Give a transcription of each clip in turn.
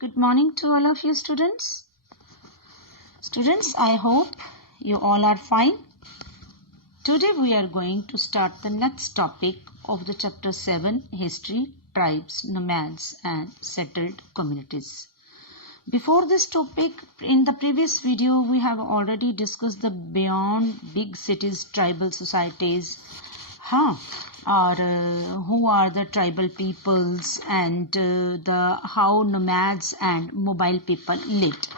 Good morning to all of you students. Students, I hope you all are fine. Today we are going to start the next topic of the chapter 7, History, Tribes, Nomads and Settled Communities. Before this topic, in the previous video, we have already discussed the beyond big cities tribal societies. Who are the tribal peoples and how nomads and mobile people lived.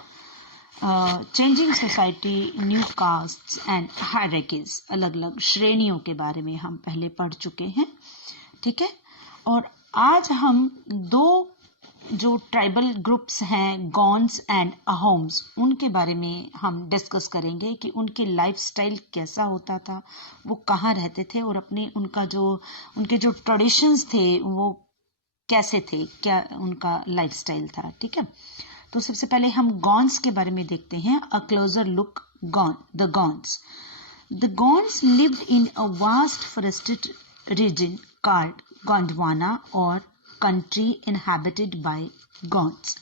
Changing society, new castes and hierarchies, अलग अलग श्रेणियों के बारे में हम पहले पढ़ चुके हैं, ठीक है। और आज हम दो जो ट्राइबल ग्रुप्स हैं, गॉन्स एंड अहोम्स, उनके बारे में हम डिस्कस करेंगे कि उनकी लाइफस्टाइल कैसा होता था, वो कहाँ रहते थे और उनके जो ट्रेडिशंस थे वो कैसे थे, क्या उनका लाइफस्टाइल था, ठीक है। तो सबसे पहले हम गॉन्स के बारे में देखते हैं। A closer look the Gonds. The Gonds lived in a vast forested region called Gondwana और country inhabited by Gonds.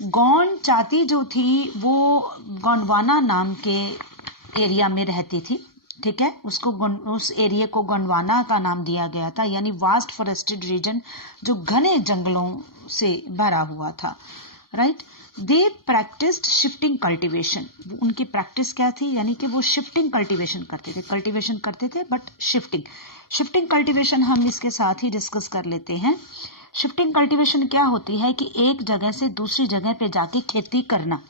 Gond जाति जो थी वो गोंडवाना नाम के एरिया में रहती थी, ठीक है। उस एरिया को गोंडवाना का नाम दिया गया था, यानी वास्ट फॉरेस्टेड रीजन जो घने जंगलों से भरा हुआ था, राइट। दे प्रैक्टिस्ड शिफ्टिंग कल्टीवेशन। उनकी प्रैक्टिस क्या थी, यानी कि वो शिफ्टिंग कल्टीवेशन करते थे बट शिफ्टिंग कल्टीवेशन हम इसके साथ ही डिस्कस कर लेते हैं। शिफ्टिंग कल्टीवेशन क्या होती है कि एक जगह से दूसरी जगह पे जाके खेती करना।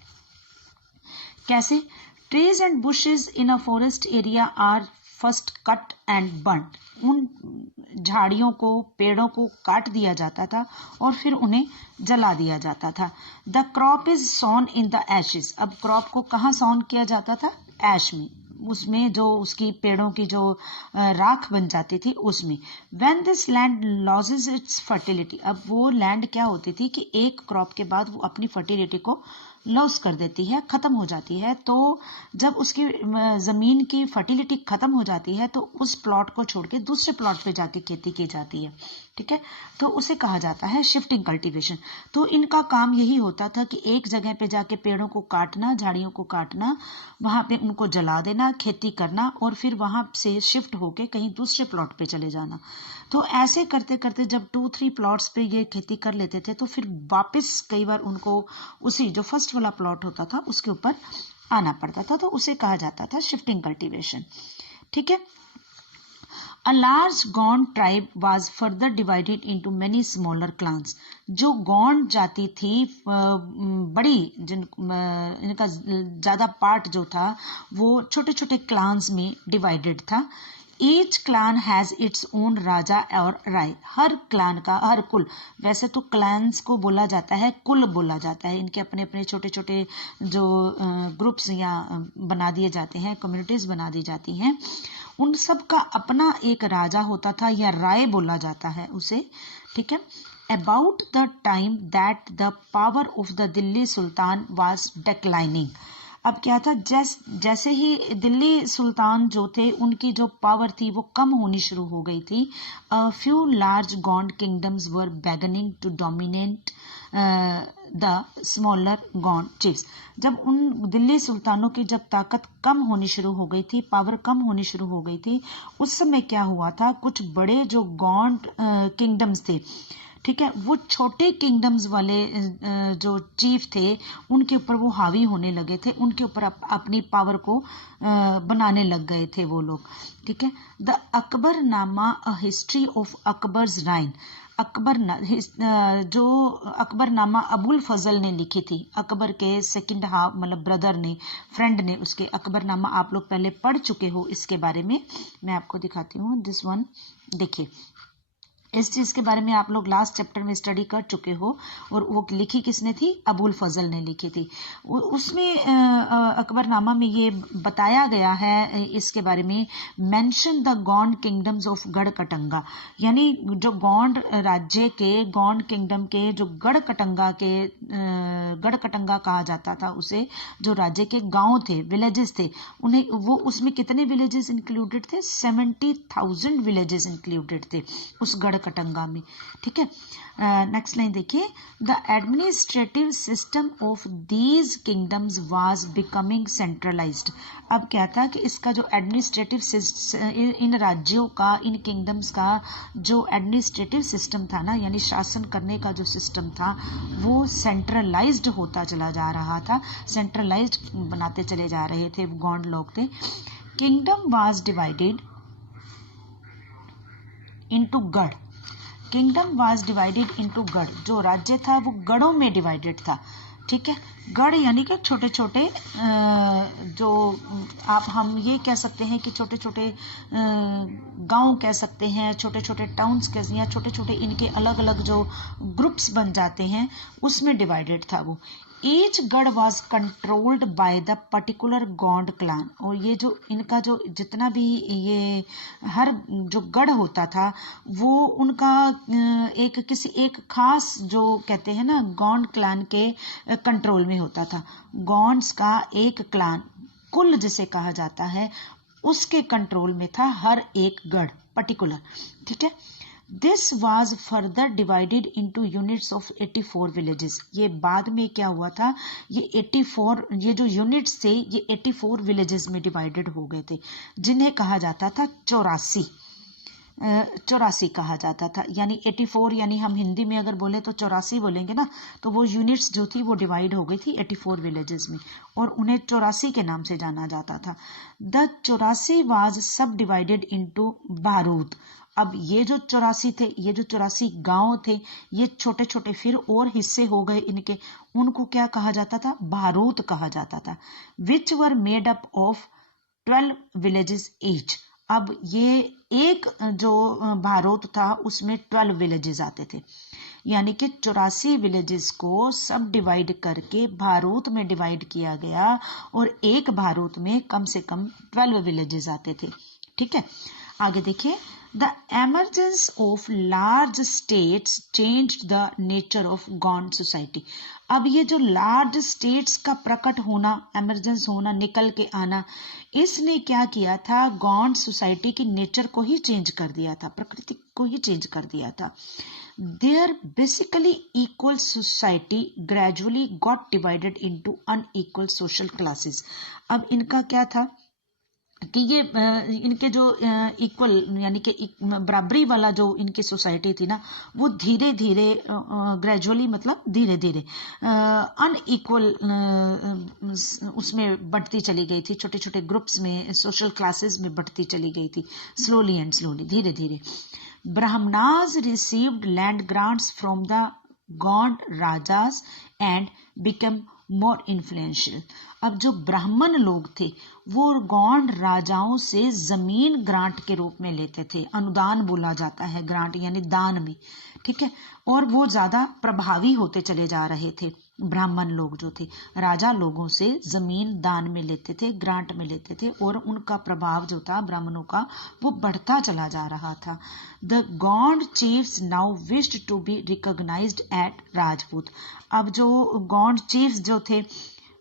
कैसे? Trees and bushes in a forest area are first cut and burned. उन झाड़ियों को, पेड़ों को काट दिया जाता था और फिर उन्हें जला दिया जाता था। The crop is sown in the ashes. अब क्रॉप को कहाँ सोन किया जाता था? ऐश में, उसमें जो उसकी पेड़ों की जो राख बन जाती थी उसमें। When this land losses it's fertility. अब वो लैंड क्या होती थी कि एक क्रॉप के बाद वो अपनी फर्टिलिटी को लॉस कर देती है, खत्म हो जाती है। तो जब उसकी जमीन की फर्टिलिटी खत्म हो जाती है तो उस प्लॉट को छोड़ के दूसरे प्लॉट पे जाके खेती की जाती है, ठीक है। तो उसे कहा जाता है शिफ्टिंग कल्टीवेशन। तो इनका काम यही होता था कि एक जगह पे जाके पेड़ों को काटना, झाड़ियों को काटना, वहां पे उनको जला देना, खेती करना और फिर वहां से शिफ्ट होके कहीं दूसरे प्लॉट पे चले जाना। तो ऐसे करते करते जब 2-3 प्लॉट्स पे ये खेती कर लेते थे तो फिर वापस कई बार उनको उसी जो फर्स्ट वाला प्लॉट होता था उसके ऊपर आना पड़ता था, तो उसे कहा जाता था शिफ्टिंग कल्टीवेशन, ठीक है। A large Gond tribe was further divided into many smaller clans. जो गौंड जाति थी बड़ी, इनका ज्यादा पार्ट जो था वो छोटे छोटे क्लान्स में डिवाइडेड था। Each clan has its own राजा और राय। हर क्लान का, हर कुल, वैसे तो क्लैंस को बोला जाता है, कुल बोला जाता है। इनके अपने अपने छोटे छोटे जो ग्रुप्स या बना दिए जाते हैं, कम्युनिटीज बना दी जाती हैं, उन सब का अपना एक राजा होता था या राय बोला जाता है उसे, ठीक है। About the time that the power of the Delhi Sultan was declining। अब क्या था, जैसे ही दिल्ली सुल्तान जो थे उनकी जो पावर थी वो कम होनी शुरू हो गई थी। A few large Gond kingdoms were beginning to dominate the smaller Gond chiefs। जब उन दिल्ली सुल्तानों की जब ताकत कम होनी शुरू हो गई थी, पावर कम होनी शुरू हो गई थी, उस समय क्या हुआ था, कुछ बड़े जो गॉन्ड किंगडम्स थे, ठीक है, वो छोटे किंगडम्स वाले जो चीफ थे उनके ऊपर वो हावी होने लगे थे, उनके ऊपर अपनी पावर को बनाने लग गए थे वो लोग, ठीक है। The Akbarnama, a history of Akbar's reign. जो अकबरनामा अबुल फजल ने लिखी थी, अकबर के सेकंड हाफ मतलब ब्रदर ने, फ्रेंड ने उसके। अकबरनामा आप लोग पहले पढ़ चुके हो, इसके बारे में मैं आपको दिखाती हूँ। दिस वन देखिए, इस चीज के बारे में आप लोग लास्ट चैप्टर में स्टडी कर चुके हो। और वो लिखी किसने थी? अबुल फजल ने लिखी थी। उसमें अकबरनामा में ये बताया गया है इसके बारे में, mention the Gond kingdoms of Garhakatanga, यानी जो गॉन्ड राज्य के, गॉन्ड किंगडम के जो गढ़कटंगा कहा जाता था उसे, जो राज्य के गांव थे, विलेजेस थे, उन्हें वो उसमें कितने विलेजेस इंक्लूडेड थे? 70,000 विलेजेस इंक्लूडेड थे उस गढ़ कटंगा में, ठीक है। नेक्स्ट लाइन देखिए, the administrative system of these kingdoms was becoming centralised. अब क्या था कि इसका जो एडमिनिस्ट्रेटिव इन राज्यों का, इन किंगडम्स का जो एडमिनिस्ट्रेटिव सिस्टम था ना, यानी शासन करने का जो सिस्टम था वो सेंट्रलाइज्ड होता चला जा रहा था, सेंट्रलाइज्ड बनाते चले जा रहे थे, गॉन्ड लोग थे। किंगडम वाज डिवाइडेड इनटू गढ़, किंगडम वाज डिवाइडेड इनटू गढ़, जो राज्य था वो गढ़ों में डिवाइडेड था, ठीक है। गढ़ यानी कि छोटे छोटे जो आप हम ये कह सकते हैं कि छोटे छोटे गांव कह सकते हैं, छोटे छोटे टाउन्स कह, या छोटे छोटे इनके अलग अलग जो ग्रुप्स बन जाते हैं उसमें डिवाइडेड था वो। Each garh was controlled by the particular Gond clan, और ये जो इनका जो जितना भी ये हर जो गढ़ होता था वो उनका एक किसी एक खास जो कहते हैं ना गॉन्ड क्लान के कंट्रोल में होता था। गॉन्ड्स का एक क्लान, कुल जिसे कहा जाता है, उसके कंट्रोल में था हर एक गढ़ पर्टिकुलर, ठीक है। This was further divided into units of 84 villages. ये बाद में क्या हुआ था, ये 84 ये जो यूनिट्स थे ये 84 विलेजेस में डिवाइडेड हो गए थे, जिन्हें कहा जाता था 84 कहा जाता था। यानी 84 यानी हम हिंदी में अगर बोले तो 84 बोलेंगे ना, तो वो यूनिट्स जो थी वो डिवाइड हो गई थी 84 विलेजेस में, और उन्हें 84 के नाम से जाना जाता था। द 84 वाज सब डिवाइडेड इंटू बारूद। अब ये जो 84 थे, ये जो 84 गांव थे, ये छोटे छोटे फिर और हिस्से हो गए इनके, उनको क्या कहा जाता था, बारूद कहा जाता था। Which were made up of 12 villages each. अब ये एक जो बारूद था उसमें 12 विलेजेस आते थे, यानी कि 84 विलेजेस को सब डिवाइड करके बारूद में डिवाइड किया गया, और एक बारूद में कम से कम 12 विलेजेस आते थे, ठीक है। आगे देखिए, the emergence of large states changed the nature of Gond society. अब ये जो लार्ज स्टेट्स का प्रकट होना, एमरजेंस होना, निकल के आना, इसने क्या किया था, गॉन्ड सोसाइटी की नेचर को ही चेंज कर दिया था, प्रकृति को ही चेंज कर दिया था। Their basically equal society gradually got divided into unequal social classes। अब इनका क्या था कि ये इनके जो इक्वल यानी कि बराबरी वाला जो इनकी सोसाइटी थी ना, वो धीरे धीरे ग्रेजुअली मतलब धीरे धीरे अनइक्वल उसमें बढ़ती चली गई थी, छोटे छोटे ग्रुप्स में, सोशल क्लासेस में बढ़ती चली गई थी, स्लोली एंड स्लोली, धीरे धीरे। Brahmanas received land grants from the Gond rajas and become more influential. अब जो ब्राह्मण लोग थे वो गॉन्ड राजाओं से जमीन ग्रांट के रूप में लेते थे, अनुदान बोला जाता है ग्रांट यानी दान में, ठीक है। और वो ज्यादा प्रभावी होते चले जा रहे थे, ब्राह्मण लोग जो थे राजा लोगों से जमीन दान में लेते थे, ग्रांट में लेते थे, और उनका प्रभाव जो था ब्राह्मणों का वो बढ़ता चला जा रहा था। The Gond chiefs now wished to be recognised at Rajput. अब जो गॉन्ड चीफ्स जो थे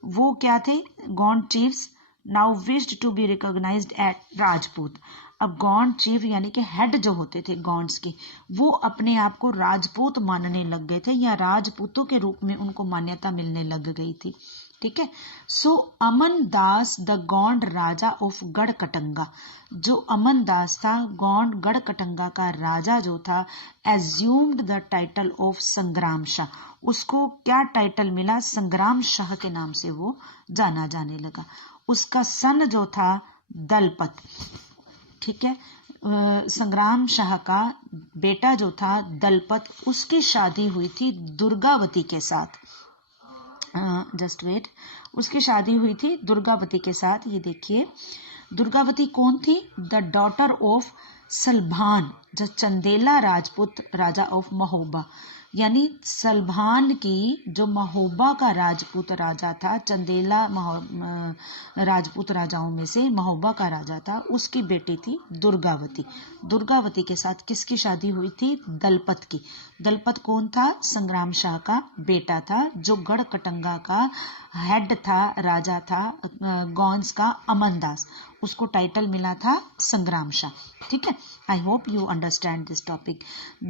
वो क्या थे, Gond chiefs now wished to be recognised at Rajput. अब गॉन्ड चीफ यानी कि हेड जो होते थे गॉन्ड्स के, वो अपने आप को राजपूत मानने लग गए थे, या राजपूतों के रूप में उनको मान्यता मिलने लग गई थी, ठीक है। सो अमन दास द गॉन्ड राजा ऑफ गढ़ कटंगा, जो अमन दास था गॉन्ड गढ़ कटंगा का राजा जो था, एज्यूम्ड द टाइटल ऑफ संग्राम शाह। उसको क्या टाइटल मिला, संग्राम शाह के नाम से वो जाना जाने लगा। उसका सन जो था दलपत, ठीक है। संग्राम शाह का बेटा जो था दलपत, उसकी शादी हुई थी दुर्गावती के साथ, जस्ट वेट, उसकी शादी हुई थी दुर्गावती के साथ। ये देखिए दुर्गावती कौन थी, द डॉटर ऑफ सलभान, जो चंदेला राजपूत राजा ऑफ महोबा, यानी सलभान की जो महोबा का राजपूत राजा था, चंदेला राजपूत राजाओं में से महोबा का राजा था, उसकी बेटी थी दुर्गावती। दुर्गावती के साथ किसकी शादी हुई थी, दलपत की। दलपत कौन था, संग्राम शाह का बेटा था, जो गढ़ कटंगा का हेड था, राजा था, गॉन्स का अमनदास, उसको टाइटल मिला था संग्राम शाह। ठीक है, I hope you understand this topic.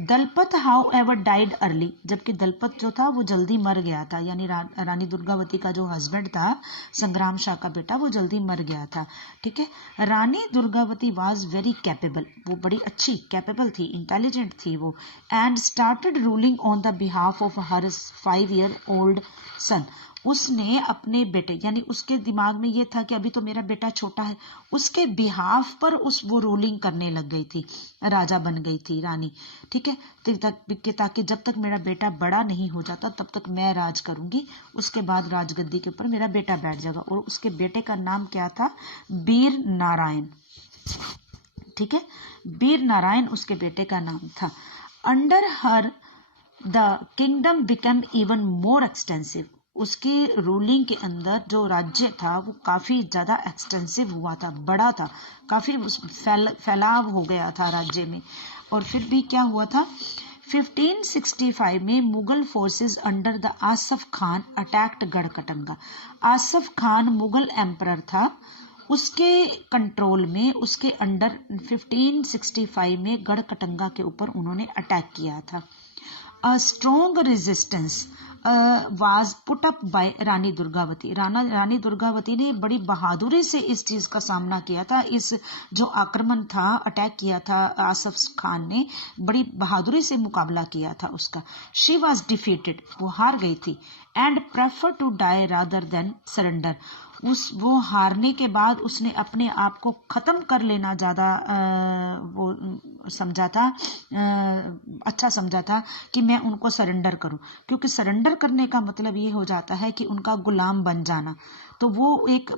Dalpat how ever died early, जबकि दलपत जो था वो जल्दी मर गया था, यानी रानी दुर्गावती का जो हस्बैंड था संग्राम शाह का बेटा, वो जल्दी मर गया था। ठीक है, Rani Durgavati was very capable, वो बड़ी अच्छी कैपेबल थी, इंटेलिजेंट थी वो, and started ruling on the behalf of her 5-year-old सन। उसने अपने बेटे, यानी उसके दिमाग में ये था कि अभी तो मेरा बेटा छोटा है, उसके बिहाफ पर वो रूलिंग करने लग गई थी, राजा बन गई थी रानी। ठीक है, ताकि जब तक मेरा बेटा बड़ा नहीं हो जाता तब तक मैं राज करूंगी, उसके बाद राजगद्दी के ऊपर मेरा बेटा बैठ जाएगा। और उसके बेटे का नाम क्या था? वीर नारायण। ठीक है, वीर नारायण उसके बेटे का नाम था। Under her the kingdom become even more extensive, उसके रूलिंग के अंदर जो राज्य था वो काफी ज्यादा एक्सटेंसिव हुआ था, बड़ा था, काफी फैलाव हो गया था राज्य में। और फिर भी क्या हुआ था? 1565 में Mughal forces under the Asaf Khan attacked Garhakatanga. Asaf Khan Mughal emperor था, उसके कंट्रोल में, उसके अंडर 1565 में गढ़कटंगा के ऊपर उन्होंने अटैक किया था। A strong resistance was put up by Rani Durgavati. Rani Durgavati ने बड़ी बहादुरी से इस चीज का सामना किया था, इस जो आक्रमण था, अटैक किया था आसफ खान ने, बड़ी बहादुरी से मुकाबला किया था उसका। She was defeated, वो हार गई थी, and preferred to die rather than surrender। वो हारने के बाद उसने अपने आप को खत्म कर लेना ज्यादा वो समझा था, अच्छा समझा था कि मैं उनको सरेंडर करूं, क्योंकि सरेंडर करने का मतलब ये हो जाता है कि उनका गुलाम बन जाना। तो वो एक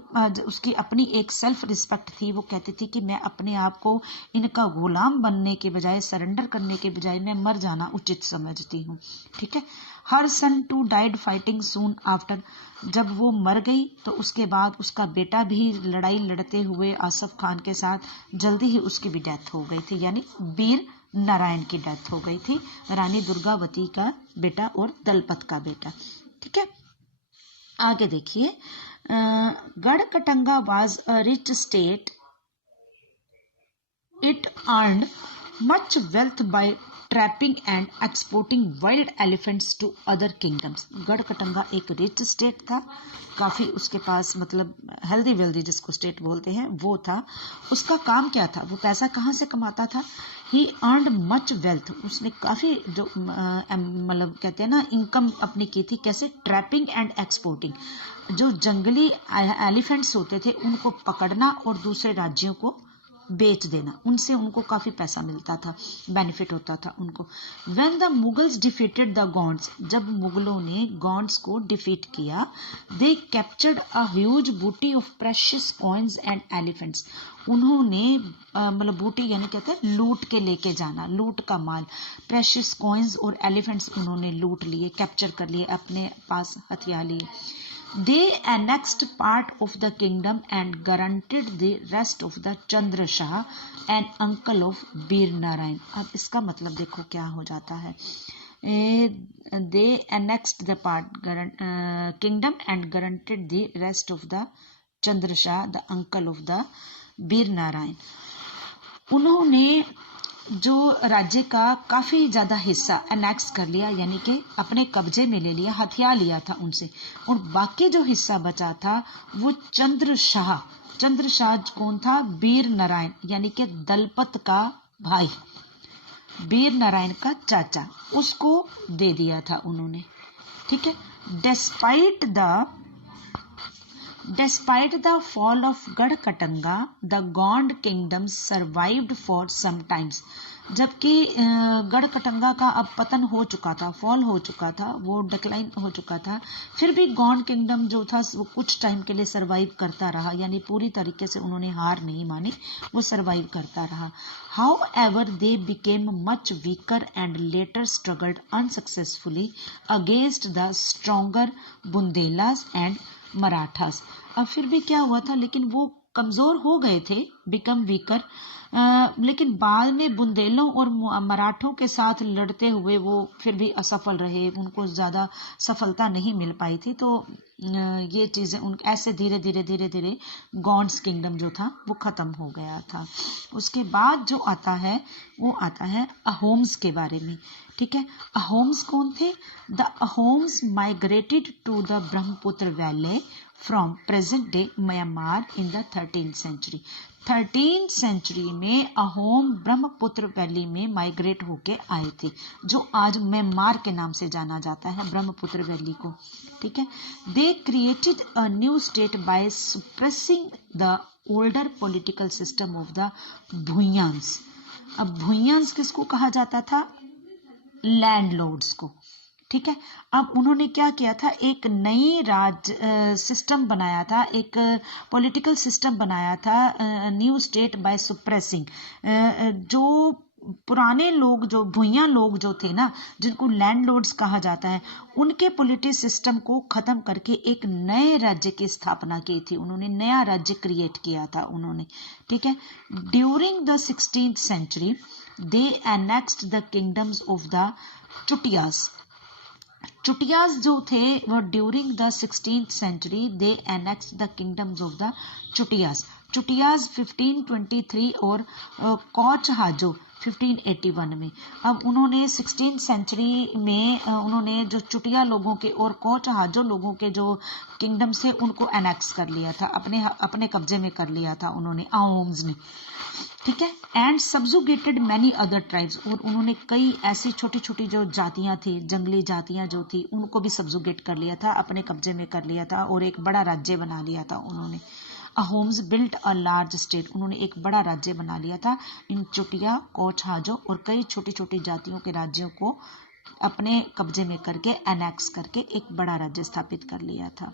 उसकी अपनी एक सेल्फ रिस्पेक्ट थी, वो कहती थी कि मैं अपने आप को इनका गुलाम बनने के बजाय, सरेंडर करने के बजाय मैं मर जाना उचित समझती हूँ। ठीक है, her son too died fighting soon after, जब वो मर गई तो उसके बाद उसका बेटा भी लड़ाई लड़ते हुए आसफ खान के साथ जल्दी ही उसकी भी डेथ हो गई थी, यानी वीर नारायण की डेथ हो गई थी, रानी दुर्गावती का बेटा और दलपत का बेटा। ठीक है, आगे देखिए, Garhakatanga was a rich state, it earned much wealth by trapping and exporting wild elephants to other kingdoms. Garhakatanga एक रिच स्टेट था, काफी उसके पास मतलब हेल्दी वेल्दी जिसको स्टेट बोलते हैं वो था। उसका काम क्या था? वो पैसा कहाँ से कमाता था? ही अर्नड मच वेल्थ, उसने काफी जो मतलब कहते हैं ना इनकम अपनी की थी। कैसे? ट्रैपिंग एंड एक्सपोर्टिंग, जो जंगली एलिफेंट्स होते थे उनको पकड़ना और दूसरे राज्यों को बेच देना, उनसे उनको काफी पैसा मिलता था, बेनिफिट होता था उनको। When the Mughals defeated the Gonds, जब मुगलों ने गॉन्ड्स को डिफीट किया, they captured a huge booty of precious coins and elephants, उन्होंने मतलब बूटी यानी कहते हैं लूट के लेके जाना, लूट का माल, प्रेशियस कॉइन्स और एलिफेंट्स उन्होंने लूट लिए, कैप्चर कर लिए, अपने पास हथियार लिए। They annexed part of the kingdom and guaranteed the rest of the Chandra Shah, an uncle of Veer Narayan। अब इसका मतलब देखो क्या हो जाता है। They annexed the kingdom and guaranteed the rest of the Chandra Shah, the uncle of the Veer Narayan। उन्होंने जो राज्य का काफी ज्यादा हिस्सा एनेक्स कर लिया, यानी कि अपने कब्जे में ले लिया, हथियार लिया था उनसे, और बाकी जो हिस्सा बचा था वो चंद्र शाह कौन था? वीर नारायण, यानी कि दलपत का भाई, वीर नारायण का चाचा, उसको दे दिया था उन्होंने। ठीक है, Despite the fall of Gadkatanga, the Gond kingdom survived for some times। जबकि गढ़कटंगा का अब पतन हो चुका था, फॉल हो चुका था, वो डिक्लाइन हो चुका था, फिर भी गॉन्ड किंगडम जो था वो कुछ टाइम के लिए सरवाइव करता रहा, यानी पूरी तरीके से उन्होंने हार नहीं मानी, वो सरवाइव करता रहा। However, they became much weaker and later struggled unsuccessfully against the stronger Bundelas and Marathas. अब फिर भी क्या हुआ था, लेकिन वो कमजोर हो गए थे, बिकम वीकर, लेकिन बाद में बुंदेलों और मराठों के साथ लड़ते हुए वो फिर भी असफल रहे, उनको ज्यादा सफलता नहीं मिल पाई थी। तो ये चीजें उन ऐसे धीरे धीरे गॉड्स किंगडम जो था वो खत्म हो गया था। उसके बाद जो आता है वो आता है अहोम्स के बारे में। ठीक है, अहोम्स कौन थे? The Ahoms migrated to the Brahmaputra valley from present day Myanmar in the 13th century. 13th century में अहोम ब्रह्मपुत्र वैली में माइग्रेट होके आए थे, जो आज म्यांमार के नाम से जाना जाता है, ब्रह्मपुत्र वैली को। ठीक है, they created a new state by suppressing the older political system of the Bhuiyans. अब भुइयांस किसको कहा जाता था? लैंडलॉर्ड्स को। ठीक है, अब उन्होंने क्या किया था? एक नई सिस्टम बनाया था, एक पॉलिटिकल सिस्टम बनाया था, न्यू स्टेट बाय सुप्रेसिंग। जो पुराने लोग, जो भुइयां लोग जो थे ना, जिनको लैंडलॉर्ड्स कहा जाता है, उनके पॉलिटिकल सिस्टम को खत्म करके एक नए राज्य की स्थापना की थी। उन्होंने नया राज्य क्रिएट किया था उन्होंने। ठीक है, during the 16th century they annexed the kingdoms of the Chutiyas. Chutiyas जो थे वो during the 16th century they annexed the kingdoms of the Chutiyas. Chutiyas 1523 और कौच हाजो 1581 में। अब उन्होंने 16th सेंचुरी में उन्होंने जो चुटिया लोगों के और कौच हाजो लोगों के जो किंगडम्स थे उनको एनेक्स कर लिया था, अपने कब्जे में कर लिया था उन्होंने, अहोम्स ने। ठीक है, and subjugated many other tribes, और उन्होंने कई ऐसी छोटी छोटी जो जातियां थी, जंगली जातियां जो थी, उनको भी सब्जुगेट कर लिया था, अपने कब्जे में कर लिया था और एक बड़ा राज्य बना लिया था उन्होंने। Ahoms built a large state, उन्होंने एक बड़ा राज्य बना लिया था इन चुटिया, कौच हाजो और कई छोटी छोटी जातियों के राज्यों को अपने कब्जे में करके, एनेक्स करके एक बड़ा राज्य स्थापित कर लिया था।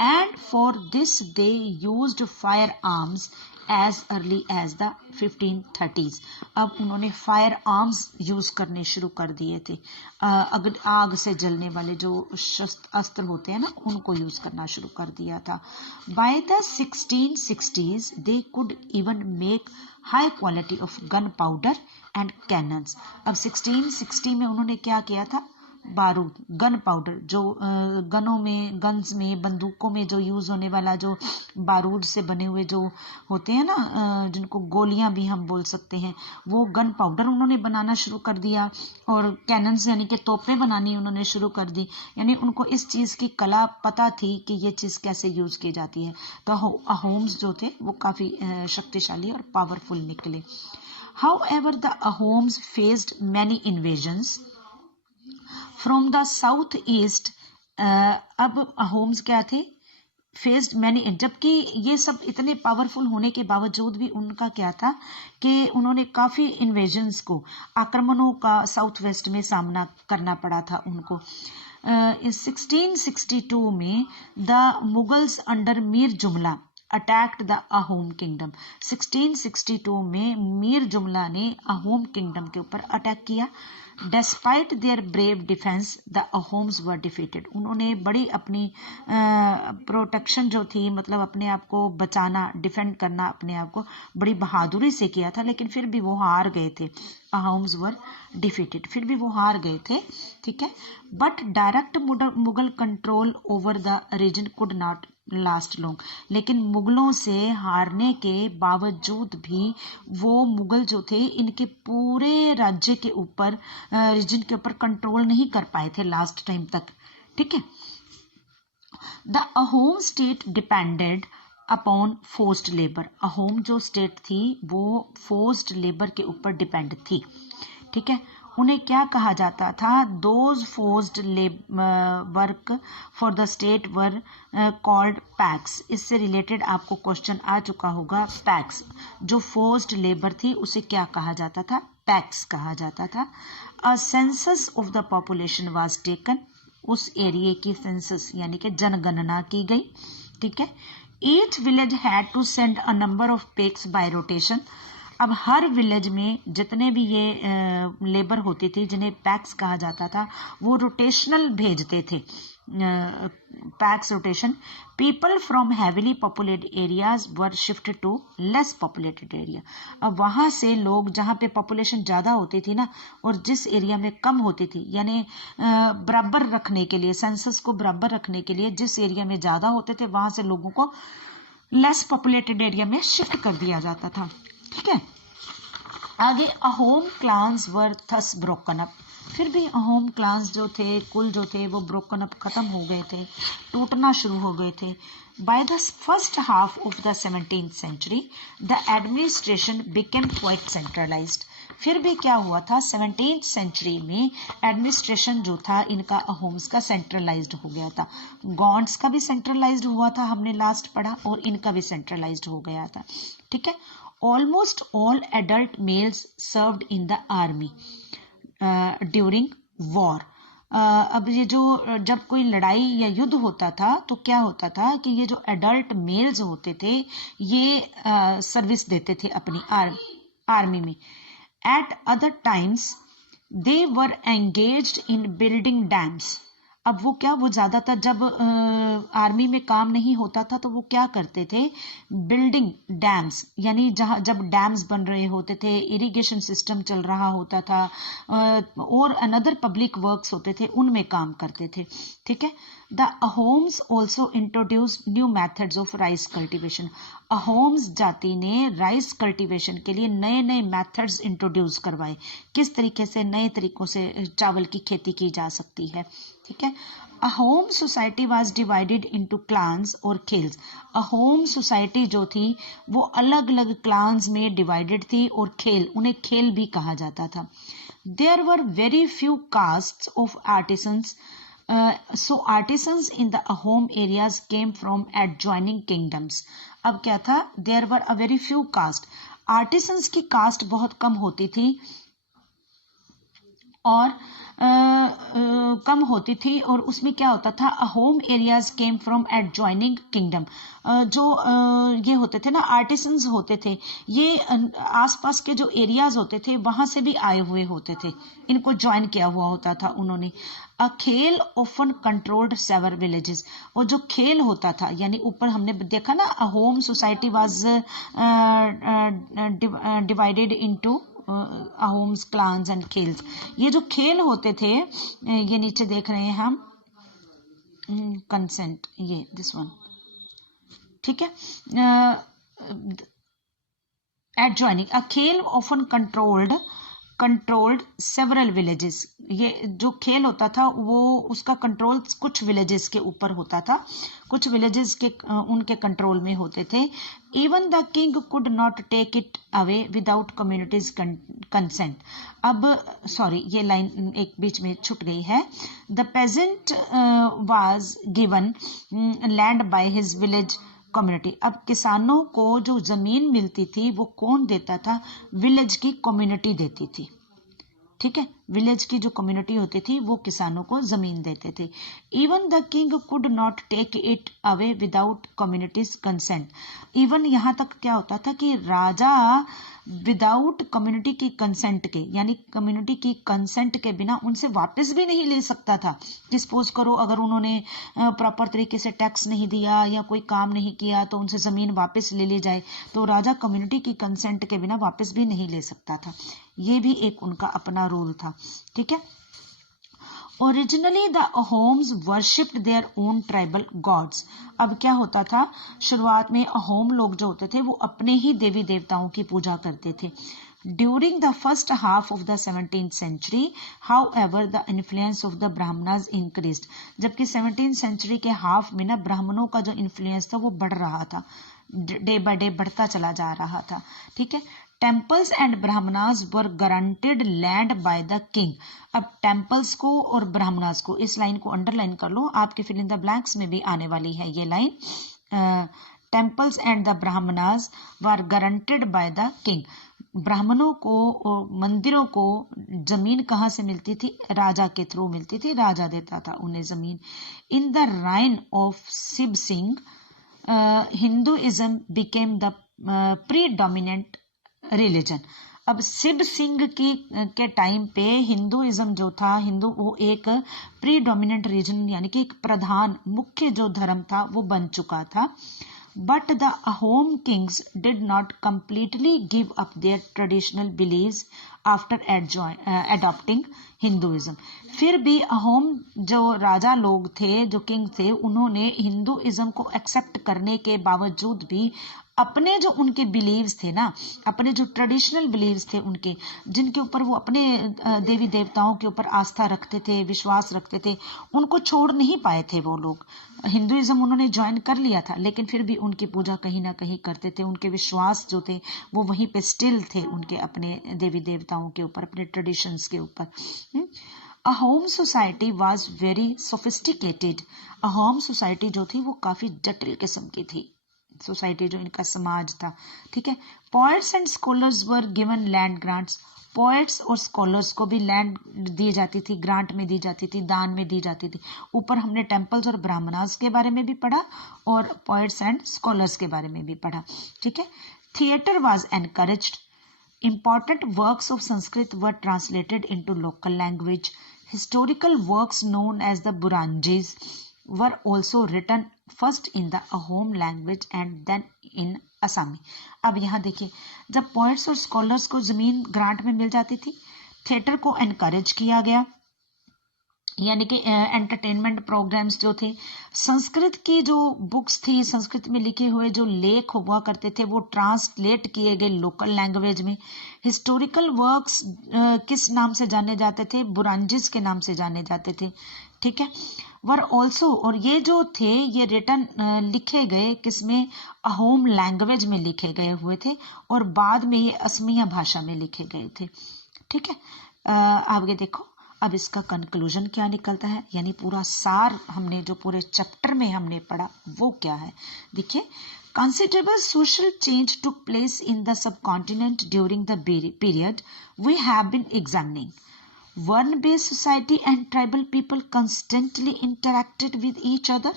And for this they used fire arms as early as the 1530s। अब उन्होंने फायर आर्म्स यूज करने शुरू कर दिए थे, आग से जलने वाले जो अस्त्र होते हैं ना, उनको यूज करना शुरू कर दिया था। By the 1660s they could even make high quality of gun powder and cannons. अब 1660 में उन्होंने क्या किया था? बारूद, गन पाउडर, जो गन्स में, बंदूकों में जो यूज होने वाला जो बारूद से बने हुए जो होते हैं ना, जिनको गोलियां भी हम बोल सकते हैं, वो गन पाउडर उन्होंने बनाना शुरू कर दिया। और कैनन्स यानी कि तोपें बनानी उन्होंने शुरू कर दी। यानी उनको इस चीज की कला पता थी कि ये चीज कैसे यूज की जाती है। तो अहोम्स जो थे वो काफी शक्तिशाली और पावरफुल निकले। However the Ahoms faced many invasions from the south east. अब अहोम्स क्या थे? फेस्ड मैनी, जबकि ये सब इतने पावरफुल होने के बावजूद भी उनका क्या था कि उन्होंने काफी इन्वेजन्स को, आक्रमणों का साउथ वेस्ट में सामना करना पड़ा था उनको। 1662 में द मुगल्स अंडर मीर जुमला अटैक्ड द अहोम किंगडम। 1662 में मीर जुमला ने अहोम किंगडम के ऊपर अटैक किया। Despite their brave defence the Ahoms were defeated. उन्होंने बड़ी अपनी प्रोटेक्शन जो थी, मतलब अपने आप को बचाना, डिफेंड करना अपने आप को बड़ी बहादुरी से किया था, लेकिन फिर भी वो हार गए थे। अहोम्स वर डिफीटेड, फिर भी वो हार गए थे। ठीक है, but direct Mughal control over the region could not last long. लेकिन मुगलों से हारने के बावजूद भी वो मुगल जो थे इनके पूरे राज्य के ऊपर, रीजन के ऊपर कंट्रोल नहीं कर पाए थे लास्ट टाइम तक। ठीक है, the Ahom state depended upon forced labour. Ahom जो स्टेट थी वो फोर्स्ड लेबर के ऊपर डिपेंड थी। ठीक है, उन्हें क्या कहा जाता था? Those forced work for the state were called PACS. इससे रिलेटेड आपको क्वेश्चन आ चुका होगा। पैक्स, जो फोर्स्ड लेबर थी उसे क्या कहा जाता था? पैक्स कहा जाता था। A census of the population was taken. उस एरिया की सेंसस यानी कि जनगणना की गई। ठीक है, each village had to send a number of paiks by rotation. अब हर विलेज में जितने भी ये लेबर होती थी, जिन्हें पैक्स कहा जाता था, वो रोटेशनल भेजते थे। pax rotation, people from heavily populated areas were shifted to less populated area. अब वहां से लोग जहां पे पॉपुलेशन ज्यादा होती थी ना और जिस एरिया में कम होती थी, यानी बराबर रखने के लिए, सेंसस को बराबर रखने के लिए जिस एरिया में ज्यादा होते थे वहां से लोगों को लेस पॉपुलेटेड एरिया में शिफ्ट कर दिया जाता था. ठीक है, आगे अहोम क्लान्स वर थस ब्रोकन अप. फिर भी अहोम क्लान्स जो थे, कुल जो थे, वो ब्रोकन अप, खत्म हो गए थे, टूटना शुरू हो गए थे. By the first half of the 17th century the administration became quite centralised. फिर भी क्या हुआ था, 17th century में एडमिनिस्ट्रेशन जो था इनका अहोम्स का सेंट्रलाइज्ड हो गया था. गॉन्ड्स का भी सेंट्रलाइज्ड हुआ था, हमने लास्ट पढ़ा, और इनका भी सेंट्रलाइज्ड हो गया था. ठीक है, almost all adult males served in the army during war. अब ये जो जब कोई लड़ाई या युद्ध होता था तो क्या होता था कि ये जो एडल्ट मेल्स होते थे ये सर्विस देते थे अपनी आर्मी में. Eight other times they were engaged in building dams. अब वो क्या, वो ज्यादातर जब आर्मी में काम नहीं होता था तो वो क्या करते थे, बिल्डिंग डैम्स, यानी जहां जब डैम्स बन रहे होते थे, इरिगेशन सिस्टम चल रहा होता था और अनदर पब्लिक वर्क्स होते थे, उनमें काम करते थे. ठीक है, the Ahoms also introduce new methods of rice cultivation. Ahoms जाति ने राइस कल्टिवेशन के लिए नए नए मेथड्स इंट्रोड्यूस करवाए, किस तरीके से नए तरीकों से चावल की खेती की जा सकती है. ठीक है, Ahom society was divided into clans और खेल्स. अहोम सोसाइटी जो थी वो अलग अलग क्लान्स में डिवाइडेड थी और खेल, उन्हें खेल भी कहा जाता था. There were very few castes of artisans. So artisans in the Ahom areas came from adjoining kingdoms. अब क्या था, there were a very few caste. Artisans की कास्ट बहुत कम होती थी और कम होती थी, और उसमें क्या होता था, Ahom areas came from adjoining kingdom. जो ये होते थे ना, आर्टिसंस होते थे, ये आसपास के जो एरियाज होते थे वहां से भी आए हुए होते थे, इनको ज्वाइन किया हुआ होता था उन्होंने. अ खेल ऑफन कंट्रोल्ड सेवर विलेजेस. और जो खेल होता था, यानी ऊपर हमने देखा ना, Ahom society was divided into Ahoms, clans and khels. ये जो खेल होते थे, ये नीचे देख रहे हैं हम, कंसेंट, ये दिस वन. ठीक है, एडजॉइनिंग. अ खेल ऑफन कंट्रोल्ड सेवरल विलेजेस. ये जो खेल होता था वो उसका कंट्रोल कुछ विलेजेस के ऊपर होता था, कुछ विलेजेस के उनके कंट्रोल में होते थे. Even the king could not take it away without community's consent. अब सॉरी, ये लाइन एक बीच में छूट गई है. The peasant was given land by his village community. अब किसानों को जो जमीन मिलती थी वो कौन देता था, विलेज की कम्युनिटी देती थी. ठीक है, विलेज की जो कम्युनिटी होती थी वो किसानों को जमीन देते थे. Even the king could not take it away without community's consent. Even यहाँ तक क्या होता था कि राजा विदाउट कम्युनिटी की कंसेंट के, यानी कम्युनिटी की कंसेंट के बिना उनसे वापस भी नहीं ले सकता था. सपोज करो अगर उन्होंने प्रॉपर तरीके से टैक्स नहीं दिया या कोई काम नहीं किया तो उनसे जमीन वापस ले ली जाए, तो राजा कम्युनिटी की कंसेंट के बिना वापस भी नहीं ले सकता था. ये भी एक उनका अपना रूल था. ठीक है, originally the Ahoms worshipped their own tribal gods. अब क्या होता था, शुरुआत में अहोम लोग जो होते थे वो अपने ही देवी देवताओं की पूजा करते थे. During the first half of the 17th century, however, the influence of the Brahmanas increased. जबकि 17th century के हाफ में ना ब्राह्मणों का जो इन्फ्लुएंस था वो बढ़ रहा था, डे बाय डे बढ़ता चला जा रहा था. ठीक है, temples and Brahmanas were guaranteed land by the king. अब टेम्पल्स को और ब्राह्मणास को, इस लाइन को अंडरलाइन कर लो, आपके फिल इन द ब्लैंक्स में भी आने वाली है ये line. Temples and the Brahmanas were guaranteed by the king. ब्राह्मणों को और मंदिरों को जमीन कहाँ से मिलती थी, राजा के थ्रू मिलती थी, राजा देता था उन्हें जमीन. In the reign of Shiv Singh Hinduism became the predominant religion. अब शिव सिंह की के टाइम पे हिंदुइज्म जो था, वो एक प्रीडोमिनेंट रीजन यानी कि एक प्रधान मुख्य जो धर्म था वो बन चुका था. But the Ahom kings did not completely give up their traditional beliefs after adopting Hinduism. फिर भी अहोम जो राजा लोग थे, जो किंग थे, उन्होंने हिंदुइज्म को एक्सेप्ट करने के बावजूद भी अपने जो उनके बिलीव्स थे ना, अपने जो ट्रेडिशनल बिलीव्स थे उनके, जिनके ऊपर वो अपने देवी देवताओं के ऊपर आस्था रखते थे, विश्वास रखते थे, उनको छोड़ नहीं पाए थे वो लोग. हिंदुइज्म उन्होंने ज्वाइन कर लिया था, लेकिन फिर भी उनकी पूजा कहीं ना कहीं करते थे. उनके विश्वास जो थे वो वहीं पे स्टिल थे, उनके अपने देवी देवताओं के ऊपर, अपने ट्रेडिशंस के ऊपर. Ahom society was very sophisticated. Ahom society जो थी वो काफी जटिल किस्म की थी, सोसाइटी जो इनका समाज था. ठीक है. Poets and scholars were given land grants. Poets और स्कॉलर्स को भी लैंड दी जाती थी, ग्रांट में दी जाती थी, दान में दी जाती थी. ऊपर हमने टेम्पल्स और ब्राह्मणास के बारे में भी पढ़ा और पोएट्स एंड स्कॉलर्स के बारे में भी पढ़ा. ठीक है. Theatre was encouraged. Important works of Sanskrit were translated into local language. Historical works known as the Buranjis were also written first in the Ahom language and then in Assami. अब यहाँ देखिए, जब पोइट्स और scholars को जमीन grant में मिल जाती थी, थिएटर को एनकरेज किया गया, यानी कि एंटरटेनमेंट प्रोग्राम्स जो थे, संस्कृत की जो बुक्स थी, संस्कृत में लिखे हुए जो लेख हुआ करते थे वो ट्रांसलेट किए गए लोकल लैंग्वेज में. हिस्टोरिकल वर्क्स किस नाम से जाने जाते थे? बुरांजिस के नाम से जाने जाते थे. ठीक है. वर ऑल्सो, और ये जो थे ये रिटर्न लिखे गए किसमें? अहोम लैंग्वेज में लिखे गए हुए थे और बाद में ये असमिया भाषा में लिखे गए थे. ठीक है. आगे देखो, अब इसका कंक्लूजन क्या निकलता है, यानी पूरा सार हमने जो पूरे चैप्टर में हमने पढ़ा वो क्या है. देखिए, considerable social change took place in the subcontinent during the period we have been examining. Vern-based society and tribal people constantly interacted with each other.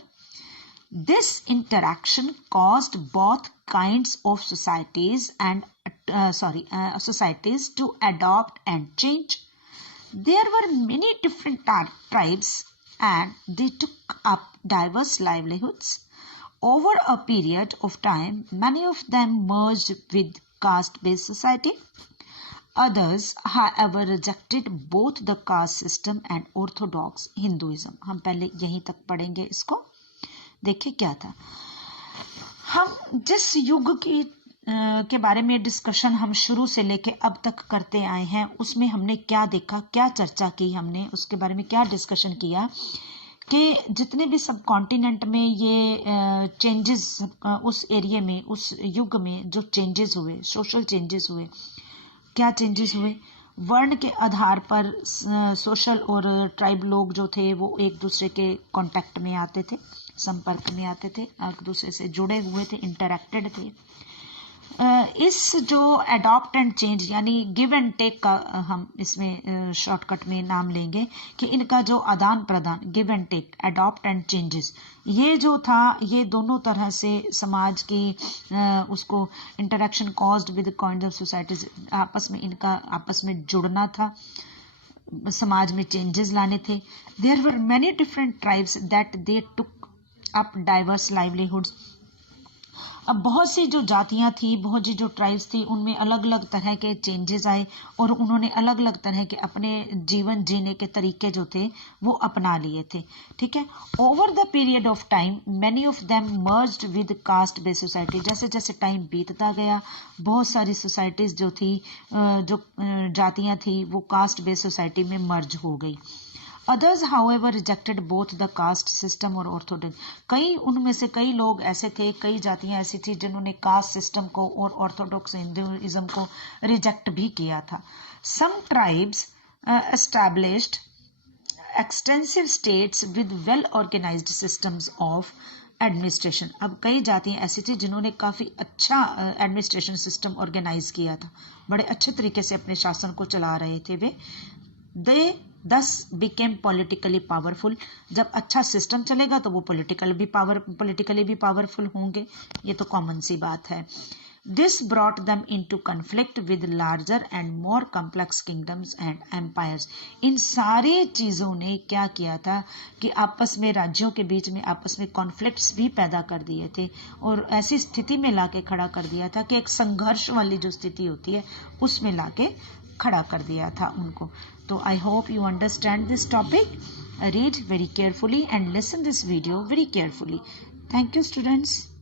This interaction caused both kinds of societies and societies to adopt and change. There were many different tribes and they took up diverse livelihoods. Over a period of time, many of them merged with caste-based society. Others, however, rejected both the caste system and orthodox Hinduism. हम पहले यहीं तक पढ़ेंगे इसको. देखिए क्या था. हम जिस युग के बारे में डिस्कशन हम शुरू से लेके अब तक करते आए हैं, उसमें हमने क्या देखा, क्या चर्चा की हमने, उसके बारे में क्या डिस्कशन किया कि जितने भी सब कॉन्टिनेंट में ये चेंजेस, उस एरिया में, उस युग में जो चेंजेस हुए, सोशल चेंजेस हुए. क्या चेंजेस हुए? वर्ण के आधार पर सोशल और ट्राइब लोग जो थे वो एक दूसरे के कांटेक्ट में आते थे, संपर्क में आते थे, एक दूसरे से जुड़े हुए थे, इंटरेक्टेड थे. इस जो अडॉप्ट एंड चेंज यानी गिव एंड टेक का हम इसमें शॉर्टकट में नाम लेंगे कि इनका जो आदान प्रदान, give and take, adopt and changes, ये जो था ये दोनों तरह से समाज की उसको interaction caused with kind of societies, आपस में इनका आपस में जुड़ना था, समाज में चेंजेस लाने थे. There were many different tribes that they took up diverse livelihoods. अब बहुत सी जो जातियां थी, बहुत सी जो ट्राइब्स थी, उनमें अलग अलग तरह के चेंजेस आए और उन्होंने अलग अलग तरह के अपने जीवन जीने के तरीके जो थे वो अपना लिए थे. ठीक है. Over the period of time many of them merged with caste based society. जैसे जैसे टाइम बीतता गया, बहुत सारी सोसाइटीज जो थी, जो जातियां थी, वो कास्ट बेस्ड सोसाइटी में मर्ज हो गई. Others, however, rejected both the caste system और orthodox. कई उनमें से कई लोग ऐसे थे, कई जातियां ऐसी थी जिन्होंने कास्ट सिस्टम को और ऑर्थोडॉक्स हिंदुइज्म को रिजेक्ट भी किया था. Some tribes established extensive states with well-organized systems of administration. अब कई जातियां ऐसी थी जिन्होंने काफी अच्छा एडमिनिस्ट्रेशन सिस्टम ऑर्गेनाइज किया था, बड़े अच्छे तरीके से अपने शासन को चला रहे थे वे. They thus became politically powerful. जब अच्छा सिस्टम चलेगा तो वो पॉलिटिकली भी पावरफुल होंगे, ये तो कॉमन सी बात है. This brought them into conflict with larger and more complex kingdoms and empires. इन सारी चीज़ों ने क्या किया था कि आपस में राज्यों के बीच में आपस में कॉन्फ्लिक्ट्स भी पैदा कर दिए थे और ऐसी स्थिति में लाके खड़ा कर दिया था कि एक संघर्ष वाली जो स्थिति होती है उसमें लाके खड़ा कर दिया था उनको. तो I hope you understand this topic. Read very carefully and listen this video very carefully. Thank you, students.